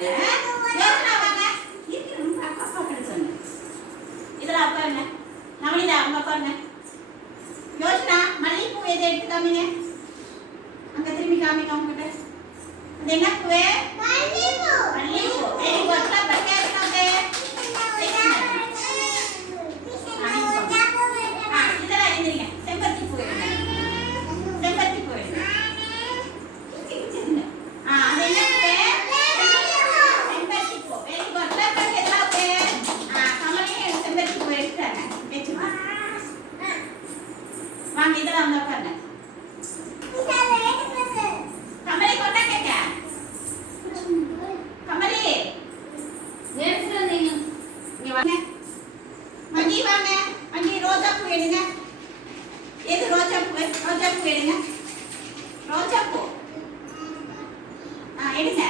பார்த்துட்டு யோசனா வாங்க இருக்கிறோம் பாப்பான்னு சொன்னேன். இதில் உட்காருங்க. நவனிதா அங்கே உட்காருங்க. யோசனா மல்லிகைப்பூ எதை எடுத்து காமிங்க. அங்கே திரும்பி காமிங்க அவங்ககிட்ட. அது என்ன பூவே? மல்லிகைப்பூ. மல்லிகைப்பூ. Very good. கிளாப் கேட்கணும். இதெல்லாம் எழுந்திரிங்க. செம்பருத்தி பூ எடுங்க. செம்பருத்தி பூ எடுங்க. அது என்ன பூவே? செம்பருத்தி பூ. Very good. கிளாப் கேட்கலாம். கமலி செம்பருத்தி பூ எடுத்துறாங்க. வெச்சுமா வாங்க இதெல்லாம் வந்து உட்காருங்க. கமலி கொண்டா கேட்க. கமலி இங்க வாங்க. மங்கி வாங்க. மங்கி ரோஜா பூ எடுங்க. எது ரோஜா பூ? ரோஜா பூ எடுங்க. ரோஜா பூ எடுங்க.